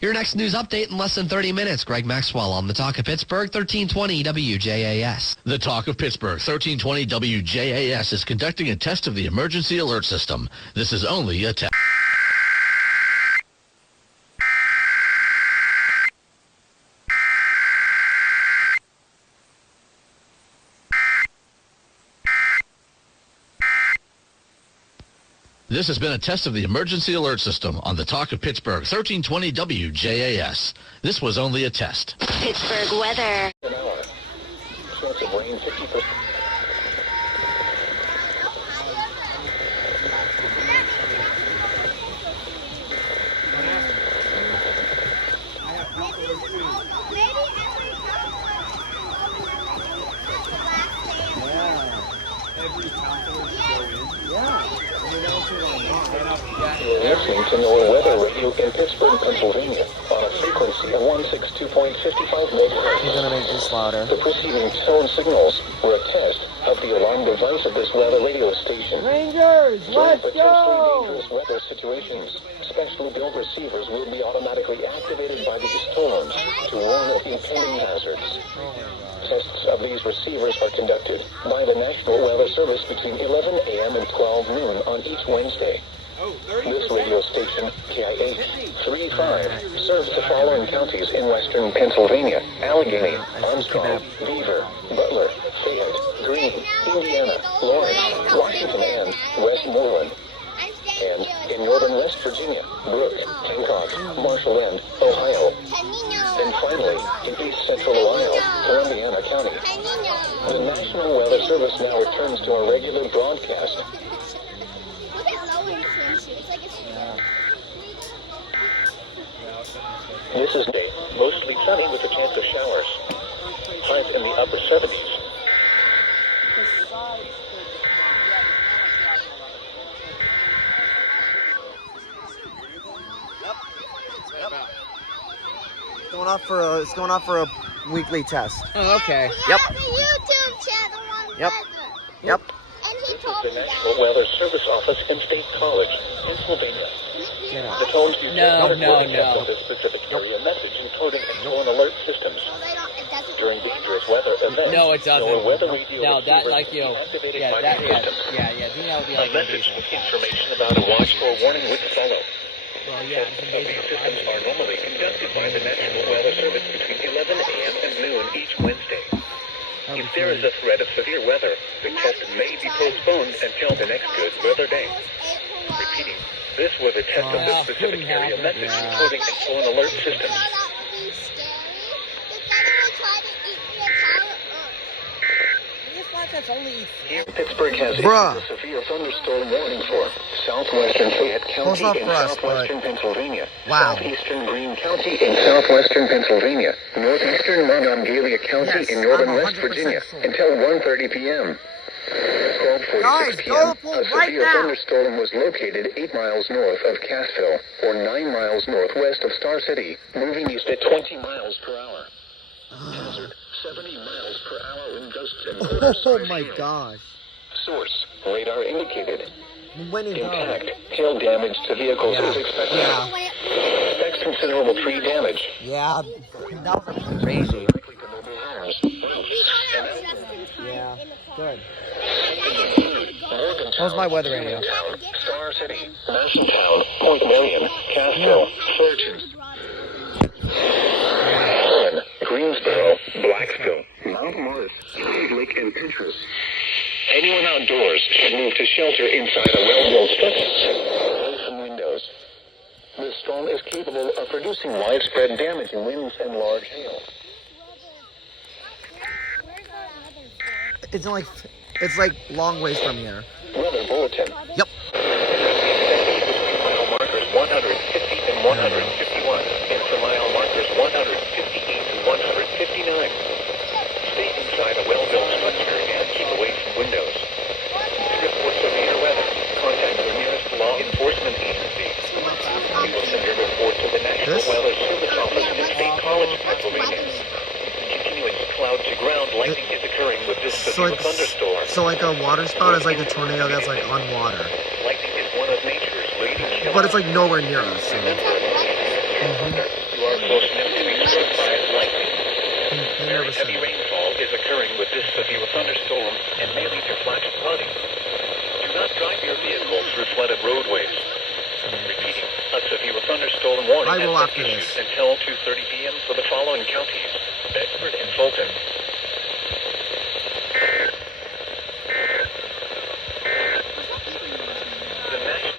Your next news update in less than 30 minutes. Greg Maxwell on the Talk of Pittsburgh, 1320 WJAS. The Talk of Pittsburgh, 1320 WJAS is conducting a test of the emergency alert system. This is only a test. This has been a test of the emergency alert system on the Talk of Pittsburgh, 1320 WJAS. This was only a test. Pittsburgh weather. An hour. Chance of rain 50%. You're listening to NOAA Weather Radio in Pittsburgh, Pennsylvania, on a frequency of 162.55 megahertz. You're gonna make this louder. The preceding tone signals were a test of the alarm device of this weather radio station. Rangers, During potentially dangerous weather situations, specially built receivers will be automatically activated by these tones to warn of impending hazards. Tests of these receivers are conducted by the National Weather Service between 11 a.m. and 12 noon on each Wednesday. This radio station, KI-835, serves the following counties in western Pennsylvania: Allegheny, Armstrong, Beaver, Butler, Fayette, Greene, Indiana, Lawrence, Washington, and Westmoreland. And in northern West Virginia, Brooke, Hancock, Marshall, and Ohio. And finally, in east central Ohio, Columbiana County. The National Weather Service now returns to our regular broadcast. This is day, mostly sunny with a chance of showers. Highs in the upper 70s. It's going off for a weekly test. Oh, okay. Yep. The YouTube channel on Yep. weather. Yep. And he This is told the me National that. Weather Service Office in State College, Pennsylvania. Get out. The tones you No, heard no, were a test no. of this specific area message encoding and tone alert systems. Well, they don't, it doesn't During dangerous weather events, No, it doesn't. NOAA weather radio No, that receivers like you. will be activated Yeah, by that. these Yeah, systems. yeah. I think that would be A like message invasion. with information about a watch or warning would follow. Well, yeah. Tests of these systems are normally conducted by the National Weather Service between 11 a.m. and noon each Wednesday. If there is a threat of severe weather, the test may be postponed until the next good weather day. Repeating, this was a test of this specific area message encoding and tone alert systems. Here, Pittsburgh has issued a severe thunderstorm warning for southwestern Fayette County not in for us, southwestern Pennsylvania, Wow. southeastern Greene County in southwestern Pennsylvania, northeastern Monongalia County Yes, in northern I'm West 100% Virginia sure. until 1:30 p.m. 12:46 Guys, go p.m. to the pool A right severe now. thunderstorm was located 8 miles north of Cassville, or 9 miles northwest of Star City, moving east at 20 miles per hour. Hazard 70 miles per hour in gusts and Oh my gosh. Source radar indicated. When in doubt. Impact. Hail damage to vehicles is expected. Yeah. Expects considerable tree damage. Yeah. That was crazy. Likely to mobile homes. Yeah. Good. Morgantown, How's my weather radio? Uniontown, Star City, Masontown, Point Marion, Cassville, Fulton, Flynn, Greensboro, Blacksville, Mount Morris, Cave Lake, and Pinterest. Anyone outdoors should move to shelter inside a well-built structure away from windows. This storm is capable of producing widespread damage in winds and large hail. It's like long ways from here. Weather bulletin. Yep. Mile markers 150 and 151. Inter-mile markers 158 and 159. Stay inside a well-built structure and keep away from windows. For severe weather, contact your nearest law enforcement agency. You will send your report to the National Weather Service Office in State College, Pennsylvania. Continuing cloud to ground, lightning is occurring with this severe thunderstorm. So like a water spout is like a tornado that's like on water. Lightning is one of nature's leading killers. But it's like nowhere near us. So. Remember, You are close enough to be struck by lightning. Very heavy rainfall is occurring with this severe thunderstorm and may lead to flash flooding. Do not drive your vehicle through flooded roadways. Repeating, a severe thunderstorm warning has been issued until 2:30 p.m. for the following counties: Bedford and Fulton.